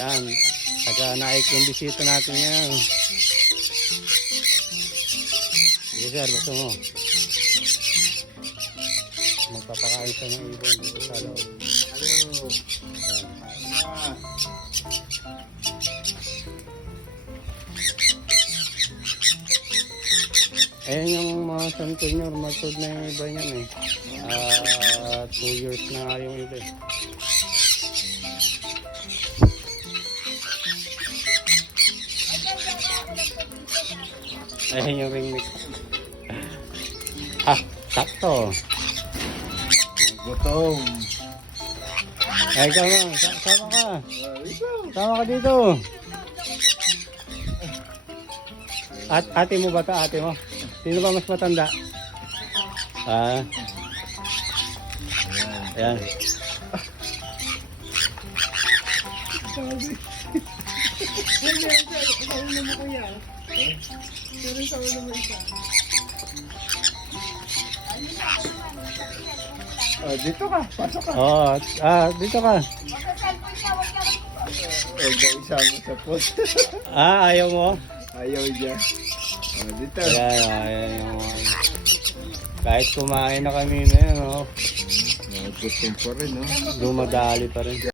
Yan. Taga-naik yung bisita natin yan. Sige sir, buksan mo. Magpapakain siya ng ibon dito sa loob. Hello. Ayan yung mga Santonyor, matod na yung iba niyan eh. 2 years na nga yung iba eh. Ayan yung ring mix. Sakto. Gutom. Ay, ikaw na. Sama ka. Sama ka dito. Ate mo ba ito? Ate mo? Sino ba mas matanda? Ayan. Dito ka, pasok ka. Dito ka. Isa mo sa pot. Ayaw mo? Ayaw niya. Dito. Ayan yung... Kahit kumain na kanina yun, Gutom pa rin, no? dumadali pa rin.